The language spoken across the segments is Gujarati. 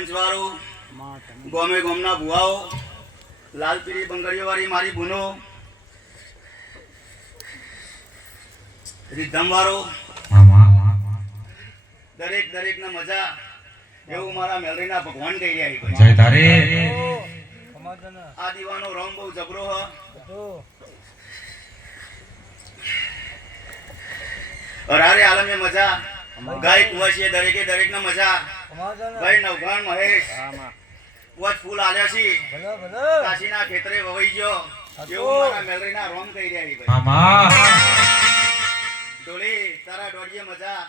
પંચવારો ગોમે ગોમના ભુવાઓ લાલ પીળી બંગડીઓ વાળી મારી બુનો રીધમવાળો દરેક ને મજા એવું મારા મેલરીના ભગવાન કહી રહ્યા છે. જય તારે આ દીવાનો રંગ બહુ જબરો હ. અરારે આલમે મજા ગાય કુવાશી દરેક ને મજા. ભાઈ નવઘણ મહેશ વચ ફૂલ આલ્યા છે કાશીના ખેતરે વવાઈ ગયો એવું મારા મેલરીના રોમ કહી રહ્યા છે. ડોલી તારા ડોડીએ મજા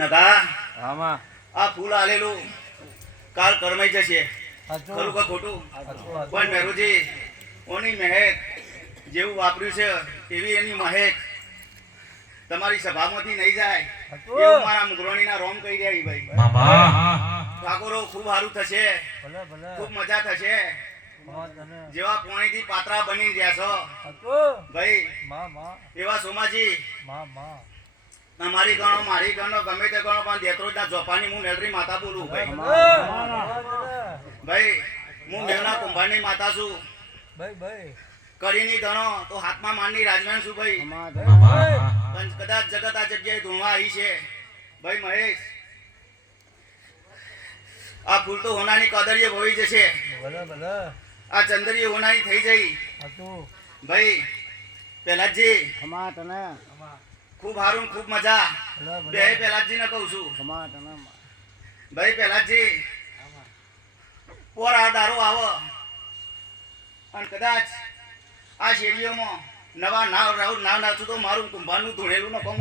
નગા આ ફૂલ આલેલું કાલ કરમાઈ જશે. ખરું કે ખોટું? પણ મેરુજી ઓની મહેક જેવું વાપર્યું છે એવી એની મહેક તમારી સભામાંથી નહીં જાય એવું મારા મુગરોણીના રોમ કહી રહ્યા ભાઈ. ઠાકોરો ખૂબ સારું થશે, ખૂબ મજા થશે. જેવા પોણીથી પાત્રા બની રહ્યા છો ભાઈ એવા સોમાજી મારી ગણો ગમે તે ગણો પણ દેત્રોજના જોપાની હું મેલરી માતા બોલું ભાઈ. ભાઈ હું મેવના કુંભારની માતા છું કરીની ગણો તો હાથમાં માનની રાજમાન છું ભાઈ. પણ કદાચ જગત આ જગ્યાએ ધૂણવા આવી છે ભાઈ મહેશ. આ ફૂલ તો હોનાની કદરીએ વહી જશે, આ ચંદરીએ હોનાની થઈ જઈ ભાઈ. પહેલાજી ખૂબ હારું ખૂબ મજા બે પહેલાજી ને કહું છું ભાઈ. પહેલાજી પોર આ દારો આવો અને કદાચ આ શેરીઓમાં નવા નાવ નાચું તો મારું કુંભારનું ધૂણેલું ન કહું.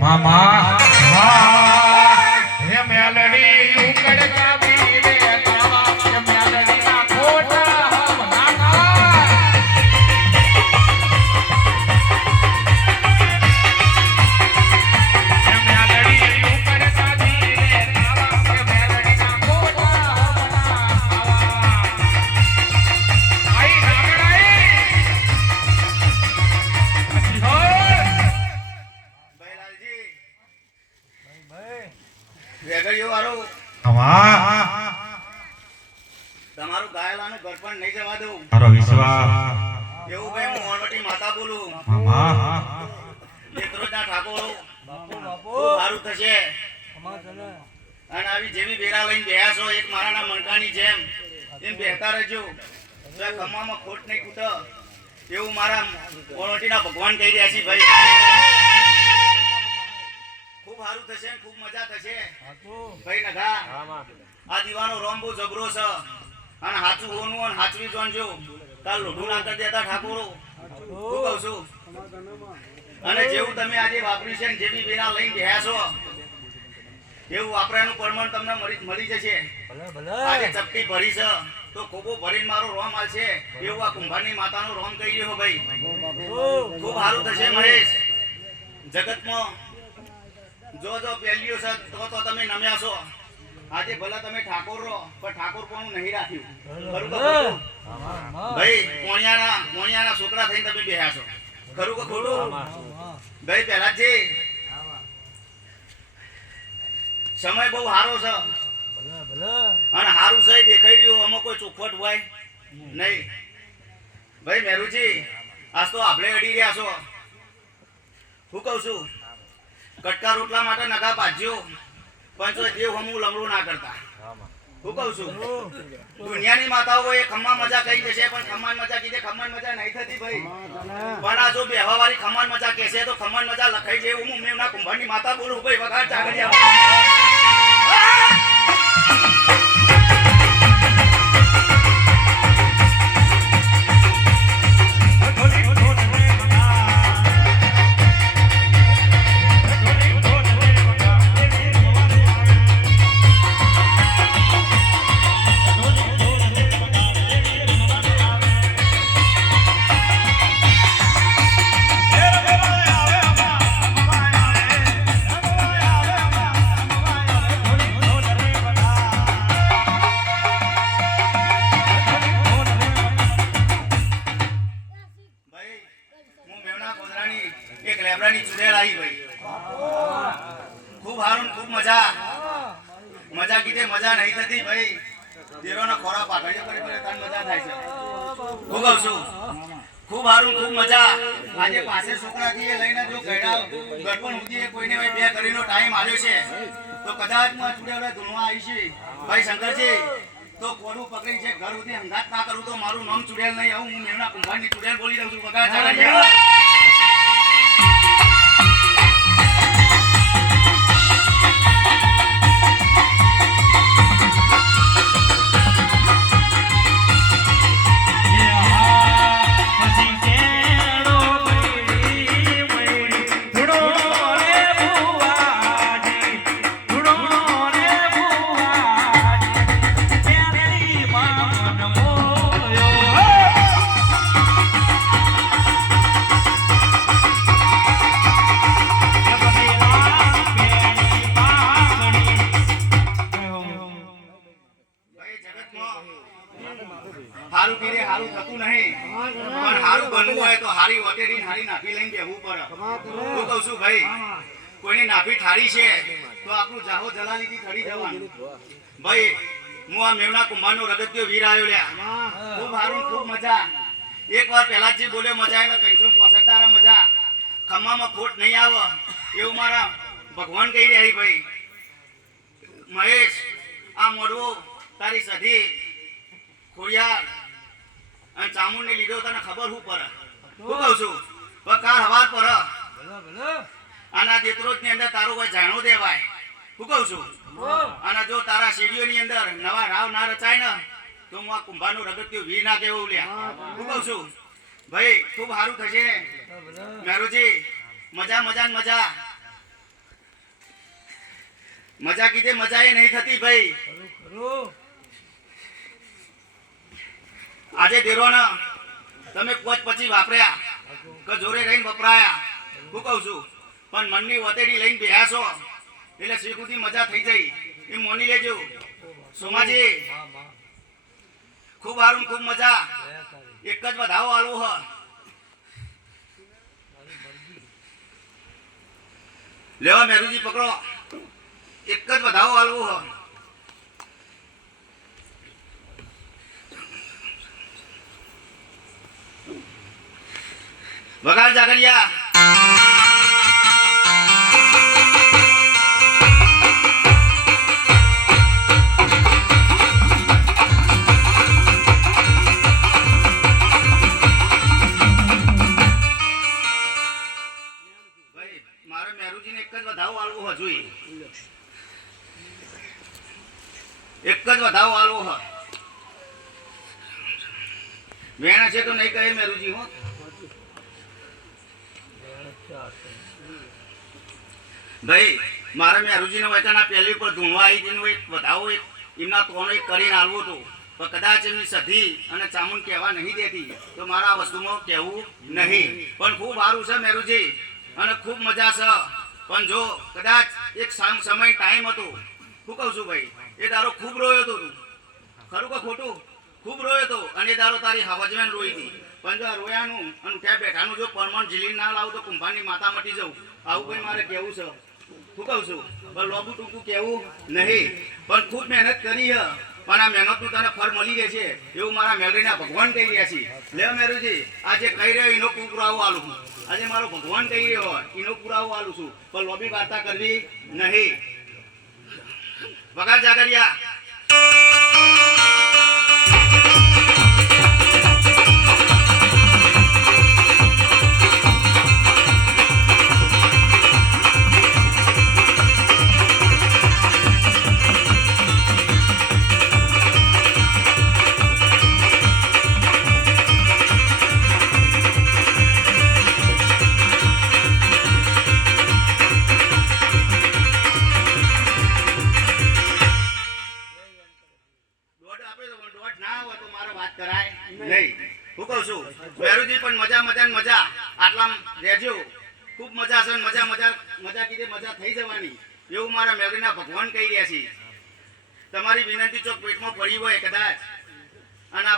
તમારું ગાયલાનું ઘર પણ નહીં જવા દઉં એવું ભાઈ. હું ઓનવટી માતા બોલું દેત્રોજના ઠાકોરો ખૂબ સારું થશે. અને આવી જેવી બેરા લઈને બેહ્યા છો એક મારાના મણકાની જેમ એમ બેહતા રહેજો. ખમ્મામાં ખોટ નહીં કૂટ એવું મારા ઓનવટીના ભગવાન કહી રહ્યા છે ભાઈ. ખૂબ સારું થશે, ખૂબ મજા થશે ભાઈ. નગા આ દીવાનો રોમ બહુ જબરો છે અને હાચું હોનું અને હાચવી જોનજો. કાલ લોઢું ના કરી દેતા ઠાકોરો શું કહું છું. અને જેવું તમે આજે વાપર્યું છે જેવી વેરા લઈને ગયા છો એવું વાપરાનું પ્રમાણ તમને મળી જશે. આજે ચપટી ભરી છે તો ખોબો ભરીને મારો રોમ આલશે એવું આ કુંભારની માતાનો રોમ કહી રહ્યો ભાઈ. ખૂબ સારું થશે મહેશ. જગતમાં જો પહેલ્યું છે તો તમે નમ્યા છો. આજે ભલે તમે ઠાકોર રહો પણ ઠાકોર પણ નહીં રાખ્યું. ખરું કે ખોટું? ભાઈ મોણિયાના છોકરા થઈને તમે બેહ્યા છો. ખરું કે ખોટું? ભાઈ પહેલાજી સમય બહુ સારો છે અને સારું છે દેખાઈ રહ્યું. આમાં કોઈ ચોખવટ હોય નહીં ભાઈ. મેરુજી આજ તો આપણે અડી રહ્યા છો. હું કહું છું કટકા રોટલા માટે નગા બાજ્યો પણ તો દેવ હમું લંગડું ના કરતા. હું કહું છું દુનિયાની માતાઓ એ ખમ્મા મજા કહી દેશે પણ ખમ્માન મજા કીધે ખમ્માન મજા નહીં થતી ભાઈ. પણ આ જો બેહવા વાળી ખમ્માન મજા કહેશે તો ખમ્માન મજા લખાઈ જાય. હું મેવના કુંભારની માતા બોલું ભાઈ. વગાડ ચાગડિયા. મજા કીધે મજા નહીં થતી ભાઈ. દેરોનો ખોરાક પાઘડીઓ કરી પડે તાન મજા થાય છે. હું કહું છું ખૂબ સારું ખૂબ મજા. આજે પાસે છોકરાથી એ લઈને જો ગયડા ગડપણ સુધી કોઈને ભાઈ બે કરીનો ટાઈમ આવ્યો છે તો કદાચ માં ચૂડેલો ધૂણવા આવી છે ભાઈ શંકરજી તો કોનું પકડી છે ઘર સુધી અંગાત ના કરું તો મારું નામ ચૂડેલ નહીં આવું. હું મેમના કુંભારની ચૂડેલ બોલી દઉં છું. બગા ચાલે હારું પીરે હારું થતું નહીં પણ હારું બનવું હોય તો હારી વટેડી હારી નાફી લઈને બેહવું પડે. હું કહું છું ભાઈ કોઈની નાફી ઠારી છે તો આપણું જાહો જલાલીથી ખડી જવાનું. ભાઈ હું આ મેવના કુંભારનો રગત્યો વીર આવ્યો લ્યા. ખૂબ હારું ખૂબ મજા. એક વાર પહેલા જે બોલ્યો મજા એટલે 365 મજા. ખમ્મામાં ખોટ નહીં આવે એવું મારા ભગવાન કહી રહ્યા ભાઈ. મહેશ આ મોઢું તારી સધી ખોડિયાર અને ચામુંડને લીધો તને ખબર શું પડે. હું કહું છું કાલ હવાર પર આના દેત્રોજ ની અંદર તારું કોઈ જાણો દેવાય. હું કહું છું અને જો તારા સીડીઓની અંદર નવા રાવ ના રચાય ને તો હું આ કુંભારનું રગત્યું વીર ના કેવું લ્યા. હું કહું છું ભાઈ ખૂબ સારું થશે મેરુજી. મજા મજા ને મજા. મજા કીધે મજા એ નહીં થતી ભાઈ. આજે દેરોના તમે કોચ પછી વાપર્યા કે જોરે રહીને વપરાયા. હું કહું છું પણ મનની વતેડી લઈને બેહ્યા છો એટલે શીખુથી મજા થઈ જાય એ મોની લેજો. સોમાજી ખૂબ સારું ખૂબ મજા. એક જ વધાવો આલવું હ. લેવા મેરુજી પકડો. એક જ વધાવો આલવું હ. વગાડ જાગરિયા. મારે મેરુજીને એક જ વધાવો આલવો હજુ. એક જ વધાવો આલવો હ. વેણ છે તો નહીં કહે મેરુજી. હો ભાઈ મારે મેરુજીને વચના પહેલી પર ધૂણવા આવી જઈને વધાવો એમના તોનો એક કરીને આલવું હતું પણ કદાચ એમની સધી અને ચામુંડ કહેવા નહીં દેતી તો મારા વસ્તુમાં કહેવું નહીં. પણ ખૂબ સારું છે મેરુજી અને ખૂબ મજા છે. પણ જો કદાચ એક સમય ટાઈમ હતો. શું કહું છું ભાઈ એ તારો ખૂબ રોયો હતો. તું ખરું કે ખોટું? ખૂબ રોયો હતો અને એ તારો તારી હવજમેન રોઈ હતી. પણ જો રોયાનું અને ત્યાં બેઠાનું જો પરમાણ ઝીલી ના લાવું તો કુંભારની માતા મટી જવું. આવું કંઈ મારે કહેવું છે. શું કહું છું પણ લોબુ ટૂંકું કહેવું નહીં. પણ ખૂબ મહેનત કરી હ પણ આ મહેનતનું તને ફળ મળી રહેશે એવું મારા મેલરીના ભગવાન કહી રહ્યા છે. લે મેરુજી આજે કહી રહ્યો એનો પુરાવો આલું છું. આજે મારો ભગવાન કહી રહ્યો હોય એનો પુરાવો આલું છું. પણ લોબી વાર્તા કરવી નહીં. વગાડ જાગરિયા. હું કહું છું મેરુજી પણ મજા મજા ને મજા. આટલા રહેજો. ખૂબ મજા છે. મજા મજા મજા કીધે મજા થઈ જવાની એવું મારા મેલરીના ભગવાન કહી રહ્યા છે. તમારી વિનંતી ચોક પેટમાં પડી હોય કદાચ અને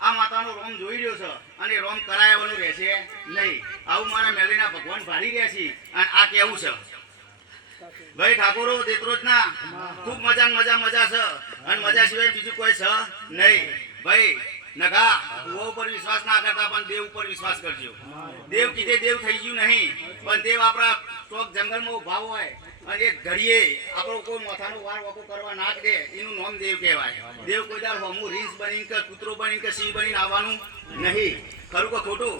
આ માતાનો રોમ જોઈ રહ્યો છે અને રોમ કરાવવાનું રહેશે નહીં આવું મારા મેલરીના ભગવાન ભાળી રહ્યા છે. અને આ કેવું છે ભાઈ ઠાકોરો દેત્રોજ ના ખૂબ મજા ને મજા છે અને મજા સિવાય બીજું કોઈ છે નહીં. ભાઈ નગા ભુવા ઉપર વિશ્વાસ ના કરતા પણ દેવ ઉપર વિશ્વાસ કરજો. દેવ કીધે દેવ થઈ ગયું નહીં, પણ દેવ આપણા ચોક જંગલમાં ઉભા હોય અને એક ઘડીએ આપણો કોઈ માથાનો વાર વાકો કરવા ના દે, એનું નામ દેવ કહેવાય. દેવ કોઈ દાર હમું રીંછ બનીને કે કૂતરો બનીને કે સિંહ બનીને આવવાનું નહીં. ખરું કે ખોટું?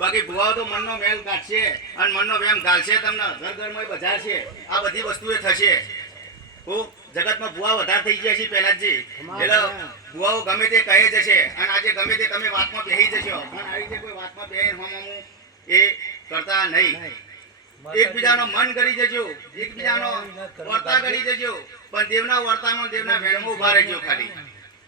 બાકી ભુવાઓ તો મનનો મેલ કાઢશે અને મનનો વેમ ગાલશે, તમને ઘર ઘરમાં બજાર છે. આ બધી વસ્તુ એ થશે. જગતમાં ભુવા વધારે થઈ ગયા છે પહેલા જ. એટલે ભુવાઓ ગમે તે કહે જશે અને આજે ગમે તે તમે વાતમાં બેસી જશો, પણ આ રીતે કોઈ વાતમાં બેહીને હમું એ કરતા નહીં. એકબીજાનો મન કરી જજો, એકબીજાનો વર્તા કરી જજો, પણ દેવના વર્તાનો દેવના વેણમાં ઉભા રહેજો ખાલી.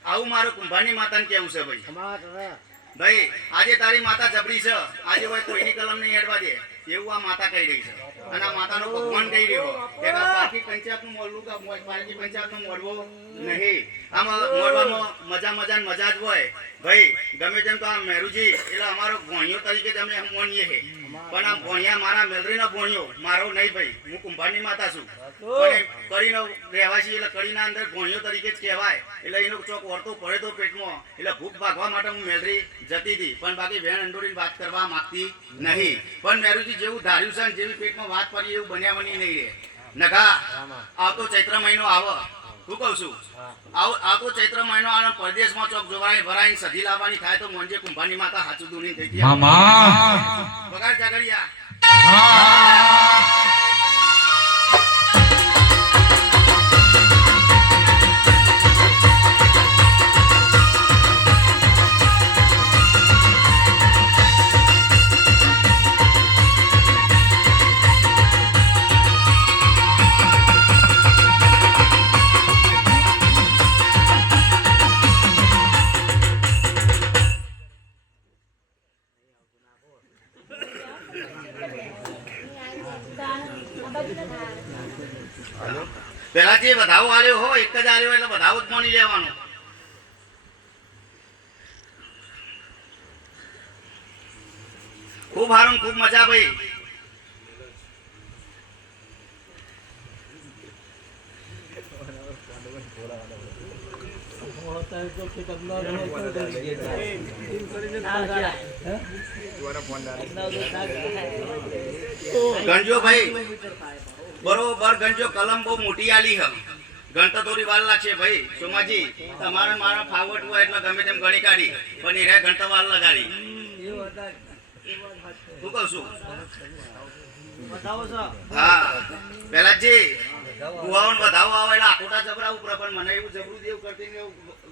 આવું મારું કુંભારની માતાને કેવું છે ભાઈ. ભાઈ આજે તારી માતા જબરી છે, આજે હોય કોઈની કલમ નહીં હેડવા દે એવું આ માતા કહી રહી છે. અને આ માતાનો ભગવાન કહી રહ્યો કે પારકી પંચાયતનું મોડવું કે પારકી પંચાયતનું મોડવું નહીં. આમાં મોડવામાં મજા જ હોય. ભાઈ ગમે તેમ તો આ મેરુજી એટલે અમારો ભોણિયો તરીકે જ અમે માનીએ છીએ, પણ આ ભોણિયા મારા મેલરીનો ભોણિયો મારો નહીં ભાઈ. હું કુંભારની માતા છું, પણ કડીનો રહેવાસી એટલે કડીના અંદર ભોણિયો તરીકે જ કહેવાય. એટલે એનો ચોક વળતો પડે તો પેટમાં એટલે ભૂખ ભાગવા માટે હું મેલરી જતી હતી, પણ બાકી વેણ અંડોરીને વાત કરવા માંગતી નહીં. પણ મેરુજી જેવું ધાર્યું છે ને જેવી પેટમાં વાત પડી એવું બન્યા બની નહીં રહે. નખા આવતો ચૈત્ર મહિનો આવો, શું કહું છું, આવતો ચૈત્ર મહિનો આવે પરદેશમાં ચોક જોવાય ભરાઈને સધી લાવવાની થાય તો મોંજે કુંભારની માતા હાચું દૂની થઈ ગયા. વગાડ જાગડિયા. પેલા જે વધાવો આલ્યો હો એક જ આલ્યો એટલે વધાવો જ માની લેવાનો. ખૂબ હારું, ખૂબ મજા ભાઈ. ગણજો ભાઈ બરોબર ગણજો. કલમ બહુ મોટી આલી હ, ગણતા થોડી વાર લાગશે ભાઈ. સોમાજી તમારે મારા ફાવટ હોય એટલે ગમે તેમ ગણી કાઢી, પણ એ રે ગણતા વાર લગાડી. શું કહું છું? હા પેલા જી ગુવાઓને વધાવો આવે એટલે આખોટા જબરા ઉપર, પણ મને એવું જબરું જેવું કરતી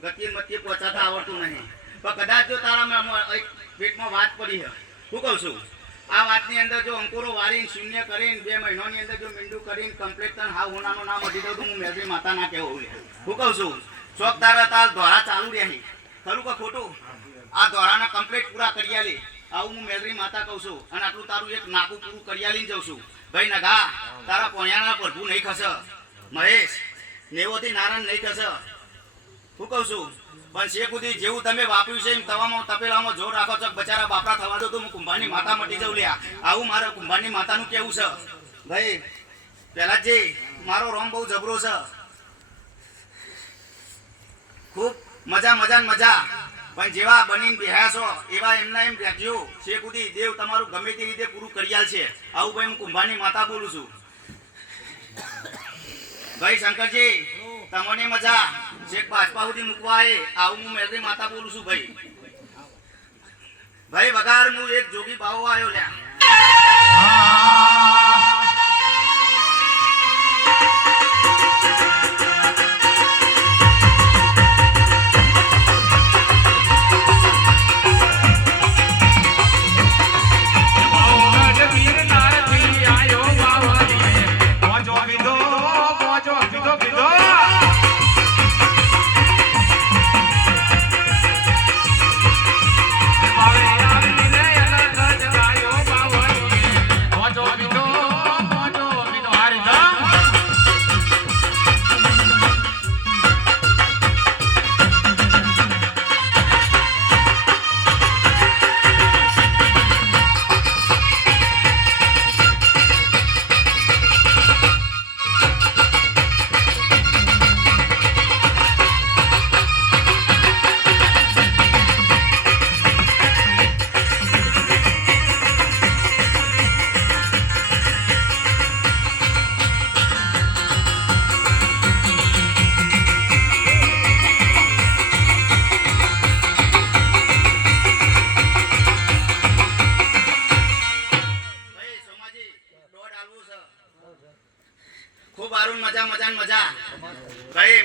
ગતિ મતી પહોંચાતા આવડતું નહીં. પણ કદાચ જો તારા પેટમાં વાત પડી છે, શું કહું છું, આ વાતની અંદર જો અંકુરો વારીને શૂન્ય કરીને 2 મહિનાની અંદર જો મીંડું કરીને કમ્પ્લીટ તન હા હોનાનું નામ મળી દઉં તો હું મેલરી માતા ના કહેવું. શું કહું છું, ચોક તારા તાર દ્વારા ચાલુ રહી. ખરું કે ખોટું? આ દ્વારાના કમ્પ્લીટ પૂરા કરી આલી આવું હું મેલરી માતા કહું છું. અને આટલું તારું એક નાકું પૂરું કરી આલીને જઉં છું. ભાઈ નગા તારા પોણિયાના પ્રભુ નહીં ખસે, મહેશ નેવોથી નારાયણ નહીં ખસે. શું કહું છું, પણ શેખ સુધી જેવું તમે વાપર્યું છે એમ તવામાં તપેલામાં જોર રાખો છો. બચારા બાપરા થવા દો તો હું કુંભારની માતા મટી જાઉં લ્યા. આવું મારા કુંભારની માતાનું કેવું છે ભાઈ. પેલા જે મારો રોમ બહુ જબરો છે, ખૂબ મજા. પણ જેવા બનીને બેહ્યા છો એવા એમના એમ રાખજો. શેખ સુધી દેવ તમારું ગમે તે રીતે પૂરું કરી આલશે. આવું ભાઈ હું કુંભારની માતા બોલું છું. ભાઈ શંકરજી તમને મજા શેખ બાજપા સુધી મૂકવા આવું હું મેલરી માતા બોલું છું ભાઈ. ભાઈ વગાર હું એક જોગી બાવો આવ્યો લ્યા.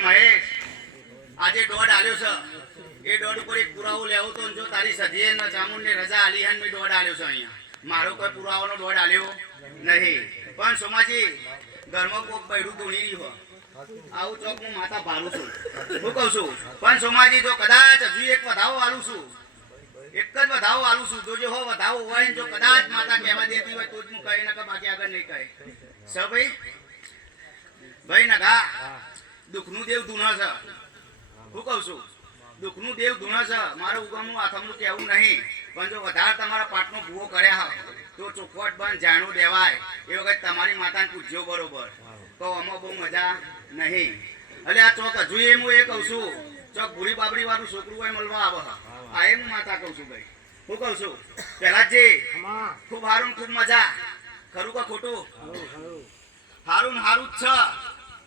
મહેશ આજે દોડ આલ્યો છે એ દોડ ઉપર એક પુરાવો લેવો તો જો તારી સધીએ ને ચામુંડને રજા આલી હન મે દોડ આલ્યો છે અહીંયા મારો કોઈ પુરાવાનો દોડ આલ્યો નહીં પણ સોમાજી ઘરમાં કોક બૈરું ધૂણી રહ્યો આવું ચોક હું માતા ભારું છું હું કહું છું પણ સોમાજી જો કદાચ હજુ એક વધાવો આલું છું એક જ વધાવો આલું છું જોજે હો વધાવો હોય જો કદાચ માતા કહેવા દેતી હોય તો જ હું કહે નકર બાકી આગળ નહીં કહે સ ભાઈ ભાઈ નગા દુઃખનું દેવ ધૂણા છે હું કહું છું દુઃખનું દેવ ધૂણા છે મારું ઉગમનું આથમનું કહેવું નહીં પણ જો વધારે તમારા પાટનો ભૂવો કર્યા હોય તો ચોખવટ બંધ જાણું દેવાય એ વખત તમારી માતાને પૂછજો બરોબર તો આમાં બહુ મજા નહીં એટલે આ ચોક હજુ એમ હું એ કહું છું ચોક ભૂરી બાબરી વાળું છોકરું હોય મળવા આવે આ એમ માતા કહું છું ભાઈ હું કહું છું પેલા જે ખૂબ હારું ખૂબ મજા ખરું કે ખોટું હારું હારું જ છે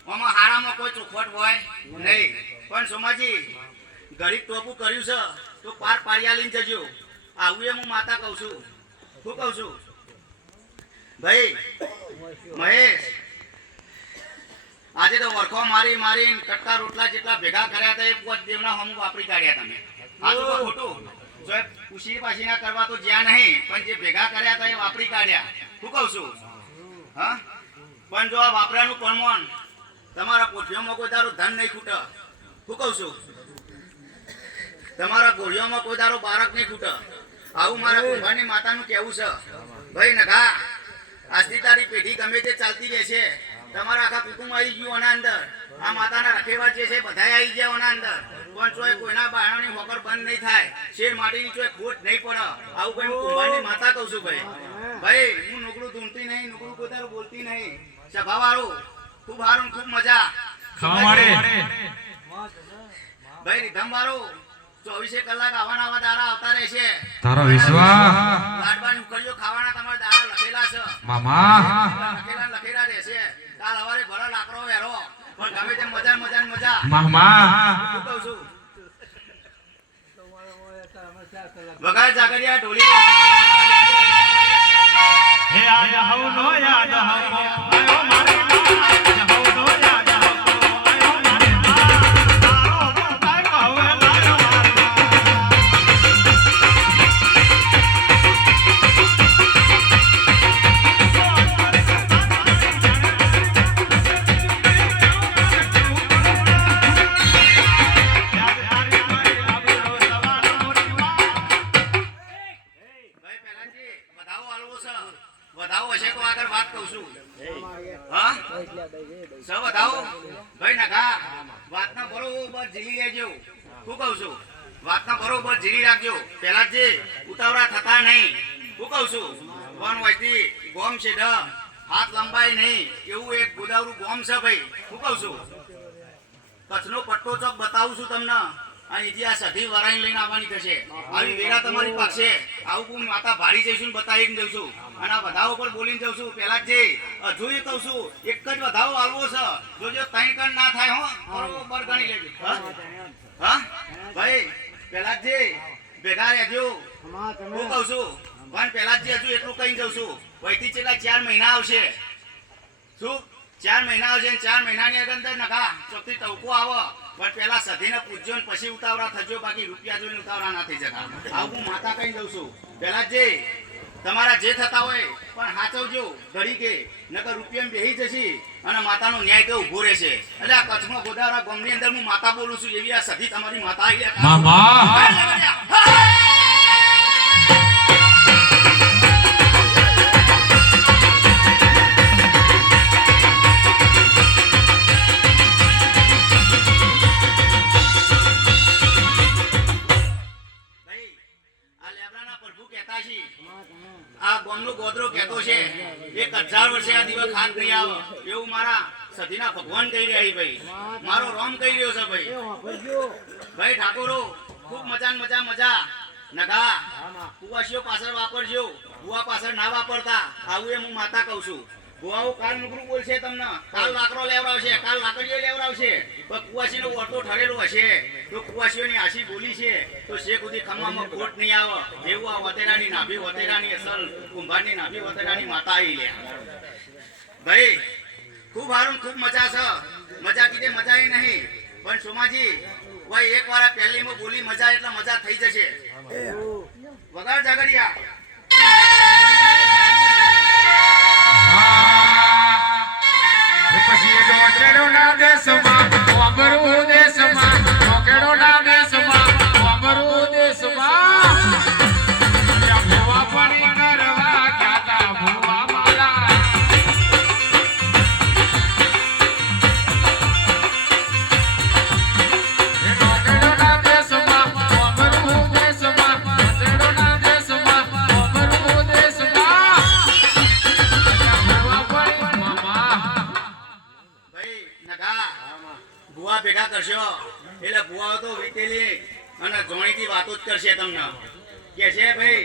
આમાં હારામાં કોઈ ચોખવટ હોય નહીં પણ સોમાજી ગરીબ ટોપું કર્યું છે તો પાર પારિયા લઈને જજો આવું એમ હું માતા કહું છું શું કહું છું ભાઈ મહેશ આજે તો વરખો મારી મારીને કટકા રોટલા જેટલા ભેગા કર્યા હતા એ પોત દેવના હમ વાપરી કાઢ્યા તમે સાચું કે ખોટું જો ઉશી પાછી ના કરવા તો જ્યાં નહીં પણ જે ભેગા કર્યા હતા એ વાપરી કાઢ્યા શું કહું છું હા પણ જો આ વાપરાનું પ્રમાણ તમારા કોઠીઓમાં કોઈ તારું ધન નહીં ખૂટે શું કહું છું તમારા ગોળીઓમાં કોઈ તારો બાળક નહીં ખૂટે આવું મારા કુંભારની માતાનું કહેવું છે ભાઈ નગા આજથી તારી પેઢી ગમે તે ચાલતી રહેશે તમારા આખા કુટુંબ આવી ગયું આના અંદર આ માતાના રખેવા જે છે બધા આવી ગયા આના અંદર પણ ચોય કોઈના બારણાની હોકર બંધ નહીં થાય શેર માટીની ચોય ખોટ નહીં પડે આવું કઈ હું કુંભારની માતા કહું છું ભાઈ ભાઈ હું નોકરું ધૂમતી નહીં નોકરું પોતાનું બોલતી નહીં સભા વાળું ખૂબ સારું ખૂબ મજા ભાઈ રીધમ વાળું 24 કલાક આવા દારા આવતા રહેશે તારો વિશ્વાસ લાડવાની ઉકળીઓ ખાવાના તમારા દારા લખેલા છે મામા લખેલા રહેશે કાલ હવારે ભરા લાકડો વેરો પણ ગમે તેમ મજા મામા શું કહું છું વગાડ જાગરિયા ઢોલી હે આજ હવ નો યાદ હવ આયો મારે હવ નો યાદ હવ આયો મારે તારો બોતાય કહવે લાયો વધાવો હશે તો આગળ વાત કહું છું હા સ વધાવો ભાઈ નખા વાતના બરોબર ઝીલી લેજો શું કહું છું વાતના બરોબર ઝીલી રાખજો પેલા જે ઉતાવળા થતા નહીં શું કહું છું વન વસ્તી ગોમ છે હાથ લંબાઈ નહીં એવું એક ગોદાવરું ગોમ છે ભાઈ શું કહું છું કચ્છનો પટ્ટો ચોક બતાવું છું તમને અહીંથી આ સધી વરાઈ લઈને આવવાની થશે આવી વેરા તમારી પાસે આવું હું માતા ભારી જઈશું બતાવીને જઉં છું અને આ વધાવો પર બોલીને જઉં છું પેલા જ હજુ એ કહું છું એક જ વધાવો આલવો છે જોજો ત્રણ કણ ના થાય હો બરોબર ગણી લેજો હા ભાઈ પેલા જ ભેગા રહેજો હું કહું છું પણ પેલા જ હજુ એટલું કહી જઉં છું વહીથી છેલ્લા 4 મહિના આવશે શું 4 મહિના આવશે 4 મહિનાની અંદર નખા ચોકથી ટવકો આવે પણ પેલા સધીને પૂછજો ને પછી ઉતાવળા થજો બાકી રૂપિયા જોઈને ઉતાવળા ના થઈ જતા આવું હું માતા કહી દઉં છું પેલા જે તમારા જે થતા હોય પણ હાચવજો ઘડી કે નકર રૂપિયામાં બેહી જશે અને માતાનો ન્યાય તો ઉભો રહેશે એટલે આ કચ્છમાં ગોદાવરા ગામની અંદર હું માતા બોલું છું એવી આ સધી તમારી માતા આ ગોમનો ગોદરો કહેતો છે 1000 વર્ષે આ દિવસ ખાત નહીં આવે એવું મારા સધીના ભગવાન કહી રહ્યા ભાઈ મારો રોમ કહી રહ્યો છે ભાઈ ભાઈ ઠાકોરો ખૂબ મજા નગા કુવાસીઓ પાછળ વાપરજો બુવા પાછળ ના વાપરતા આવું એમ હું માતા કહું છું બુવાઓ કાલ નુકરું બોલશે તમને કાલ લાકડો લેવડાવશે કાલ લાકડીઓ લેવડાવશે પણ કુવાસીનો વર્તો ઠરેલો હશે તો કુવાસીઓની આશી બોલી છે તો શેખ સુધી ખમવામાં ખોટ નહીં આવે એવું આ વતેરાની નાભી વતેરાની અસલ કુંભારની નાભી વતેરાની માતા આવી લે ભાઈ ખૂબ સારું ખૂબ મજા છે મજા કીધે મજા નહીં પણ સોમાજી ભાઈ એકવાર આ પહેલીમાં બોલી મજા એટલે મજા થઈ જશે વગાડ જાગરિયા પછી ડોકેડો ના દેશમાં અમરું દેશમાં ડોકેડો ના દેશમાં અમરું દેશમાં ભૂવા પડી કરવા ક્યાતા ભૂવા મારા ડોકેડો ના દેશમાં અમરું દેશમાં ડોકેડો ના દેશમાં અમરું દેશમાં ભૂવા પડી મામા ભાઈ નગા ભુવા ભેગા કરશો એટલે ભુવાઓ તો વીતેલી અને જોણીથી વાતો જ કરશે તમને કે છે ભાઈ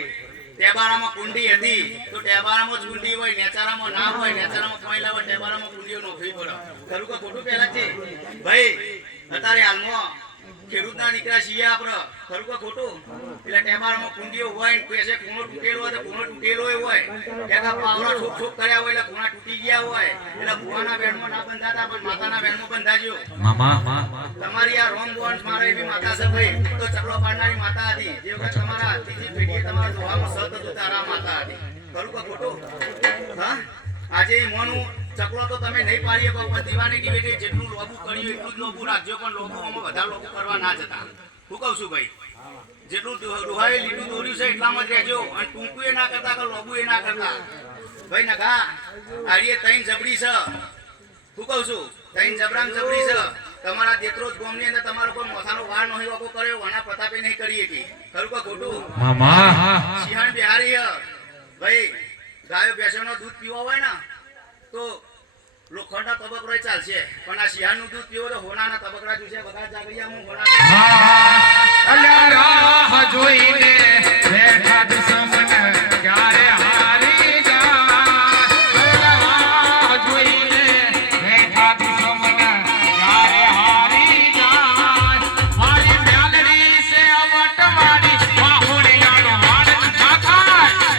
ટેબારામાં કુંડી હતી તો ટેબારામાં જ કુંડી હોય નેચારામાં ના હોય નેચારામાં કોઈલા હોય ટેબારામાં કુંડીઓ નોખવી પડે ખરું કે ખોટું પહેલા છે ભાઈ અત્યારે હાલમાં ખેડૂતના દીકરા છીએ આપણે ખરું કે ખોટું એટલે ટેબારામાં કુંડીઓ હોય ને પેસે ખૂણો તૂટેલો હોય તો ખૂણો તૂટેલો હોય એના પાવડા છોક છોક કર્યા હોય એટલે ખૂણા તૂટી ગયા હોય એટલે ભુવાના વેણમાં ના બંધાતા પણ માતાના વેણમાં બંધાજો તમારી આ રોમ બોન્સ મારે એવી માતા છે ભાઈ તો ચકલો પાડનારી માતા હતી જે વખત તમારા ત્રીજી પેઢીએ તમારા દોહામાં સત હતું તારા માતા હતી ખરું કે ખોટું હા આજે મોનું ચકલો તો તમે નહીં પાડી શકો પણ દીવાની ડિબેટે જેટલું લોબુ કર્યું એટલું જ લોબુ રાખજો પણ લોબુમાં વધારે લોબુ કરવા ના જતા હું કહું છું ભાઈ જેટલું દોહાએ લીટું દોર્યું છે એટલામાં જ રહેજો અને ટૂંકું એ ના કરતા કે લોબુ એ ના કરતા ભાઈ નગા આડીએ ત્રણ જબડી છે હું કહું છું ત્રણ જબરામ જબડી છે તમારા દેત્રોજ ગામની અંદર તમારો કોઈ મોથાનો વાર નહીં વાકો કર્યો વાના પ્રતાપે નહીં કરી હતી ખરું કે ખોટું સિંહણ બિહારી ભાઈ ગાયો ભેંસોનો દૂધ પીવો હોય ને તો લોખંડના તબકરો ચાલશે પણ આ સિંહણનું દૂધ પીવો તો હોનાના તબકરા જોશે બધા જાગરિયા હું હોના જોઈને બેઠા દુશ્મન ક્યારે હારી જાય જોઈને બેઠા દુશ્મન ક્યારે હારી જાય મારી મ્યાલડી સે અવટ મારી બાહુડિયાનો વાડ ના ખાય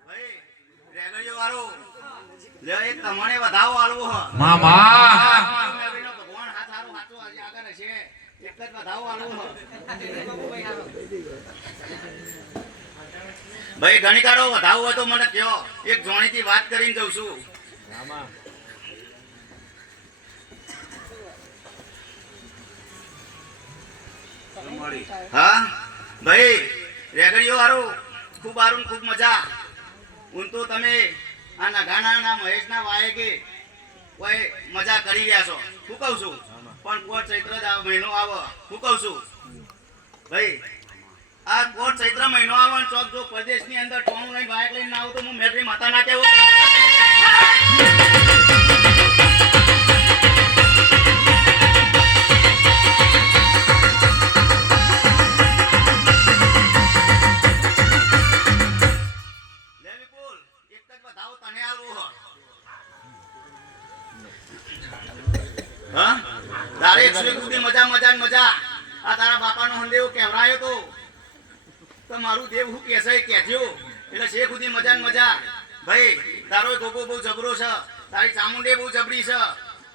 ભાઈ રેગડિયો વાળો લે એક તમને વધાવો આલવો હ મામા ભગવાન હાથ હારો હાચો આજે આગળ હશે એક જ વધાવો આલવો હ ભાઈ ઘણી કાઢો વધાવો હોય તો મને કયો એક જોણીથી વાત કરીને જઉં છું હા ભાઈ રેગડીઓ વાળો ખૂબ સારું ખૂબ મજા હું તો તમે આ નગાના મહેશના વાયે કે કોઈ મજા કરી રહ્યા છો હું કહું છું પણ કોટ ચૈત્ર મહિનો આવે હું કહું છું ભાઈ આ કોટ ચૈત્ર મહિનો આવે ને ચોક જો પ્રદેશની અંદર ટોણું લઈને બાઇક લઈને ના આવું તો હું મેટરી માતા ના કેવું તારે 101 સુધી મજા મજા ને મજા આ તારા બાપાનો હંદેવો કહેવરાયો તો મારું દેવ હું કહેશે કહેજો એટલે છે સુધી મજા ને મજા ભાઈ તારો ગોગો બહુ જબરો છે તારી ચામુંડે બહુ જબરી છે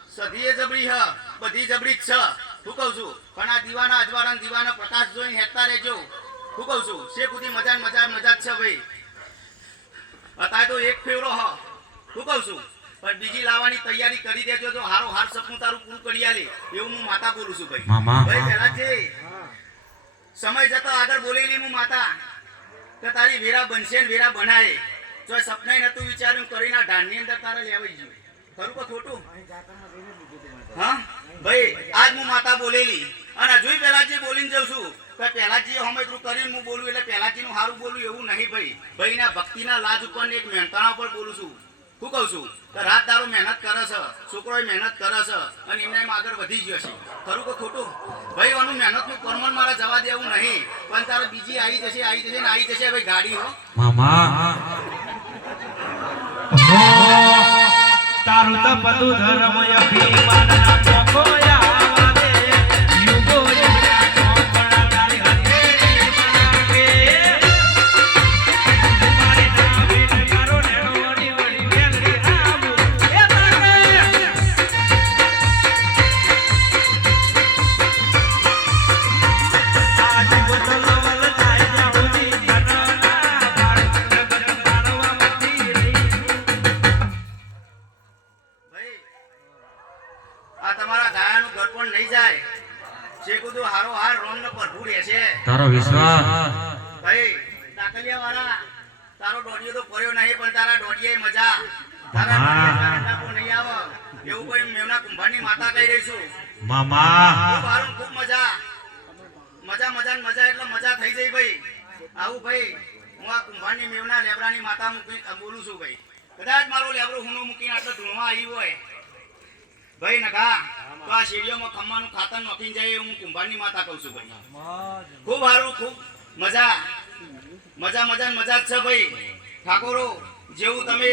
સધીએ જબરી છે બધી જબરી જ છે હું કહું છું પણ આ દીવાના અજવાળા દીવાના પ્રકાશ જોઈને હેઠતા રહેજો હું કહું છું છે સુધી મજા ને મજા મજા જ છે ભાઈ અત્યારે તો એક ફેવરો હ હું કહું છું પણ બીજી લાવવાની તૈયારી કરી દેજો તો હારો હાર સપનું તારું પૂરું કરી આલે એવું હું માતા બોલું છું ભાઈ ભાઈ પહેલા છે સમય જતો આગળ બોલેલી હું માતા કે તારી વેરા બનશે ને વેરા બનાય જો સપનાય નતું વિચાર્યું કરીને ઢાનની અંદર તારે લેવાઈ ગયું ખરું કે ખોટું હા ભાઈ આજ હું માતા બોલેલી અને હજુ પહેલાજી બોલીને જઉં છું કે પહેલાજી હમેતું કરીને હું બોલું એટલે પહેલાજીનું સારું બોલું એવું નહીં ભાઈ ભાઈના ભક્તિના લાજ ઉપર એક મહેનતાણા ઉપર બોલું છું હું કહું છું કે રાત દારૂ મહેનત કરે છે છોકરો મહેનત કરે છે અને એમને એમ આગળ વધી ગયો છે ખરું કે ખોટું ભાઈ આનું મહેનતનું પરમણ મારે જવા દેવું નહીં પણ તારે બીજી આવી જશે ને આવી જશે ભાઈ ગાડી હો તારું તો બધું ધર્મ અભિમાન ના ચોખોયા દે યુગો યુગના ચોપડા તારી હથેળી બનાવે તારો વિશ્વાસ ભાઈ ટાકલિયા વાળા તારો દોઢિયો તો પડ્યો નહીં પણ તારા દોઢિયે મજા તારા દોઢિયે તારા નહીં આવે એવું કોઈ મેવના કુંભારની માતા કહી રહીશું મામા ખૂબ હારું ખૂબ મજા મજા મજા ને મજા એટલે મજા થઈ જાય ભાઈ આવું ભાઈ હું આ કુંભારની મેવના લેબરાની માતા બોલું છું ભાઈ કદાચ મારો લેબરો હુનો મૂકીને આટલો ધૂણવા આવી હોય ભાઈ નખા તો આ શેરીઓમાં ખમ્માનું ખાતર નોખીને જાય હું કુંભારની માતા કહું છું ભાઈ ખૂબ સારું ખૂબ મજા મજા મજા ને મજા જ છે ભાઈ ઠાકોરો જેવું તમે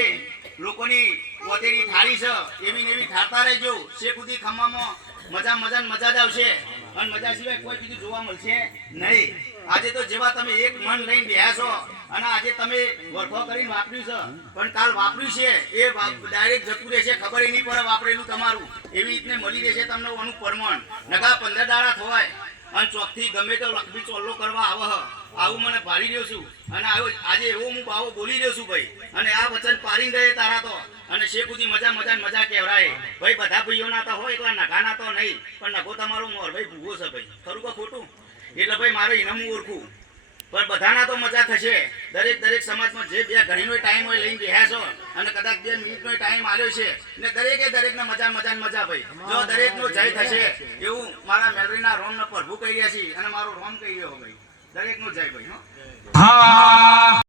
લોકોની પોતેની ઠારી છે એવી ને એવી ઠારતા રહેજો શેખુદી ખમ્મામાં મજા મજા ને મજા જ આવશે અને મજા સિવાય કોઈ બીજું જોવા મળશે નહીં આજે તો જેવા તમે એક મન લઈને બેહ્યા છો અને આજે તમે વરફો કરીને વાપર્યું છે પણ કાલ વાપર્યું છે એ ડાયરેક્ટ જતું રહેશે ખબર નહીં પડે વાપરેલું તમારું એવી રીતને મળી રહેશે તમને ઓનું પરમણ નકા 15 દાડા થવાય અને ચોકથી ગમે તો લખબી ચોલ્લો કરવા આવે આવું મને પાડી રહ્યો છું અને આજે એવો હું બાવો બોલી રહ્યો છું ભાઈ અને આ વચન પાડી ગયે તારા તો અને શેખુદી મજા મજા ને મજા કહેવાય ભાઈ બધા ભાઈઓના તો હોય એકલા નગાના તો નહીં પણ નગો તમારો મોર ભાઈ ભૂગો છે ભાઈ ખરું કે ખોટું એટલે ભાઈ મારે ઇનામ હું ઓળખું પણ બધાના તો મજા થશે દરેક સમાજમાં જે બે ઘડીનો ટાઈમ હોય લઈને બેહ્યા છો અને કદાચ 2 મિનિટનો ટાઈમ આવ્યો છે ને દરેકને મજા મજા ને મજા ભાઈ જો દરેકનો જય થશે એવું મારા મેલરીના રોમના પ્રભુ કહી રહ્યા છે અને મારો રોમ કહી રહ્યો ભાઈ દરેકનો જય ભાઈ હા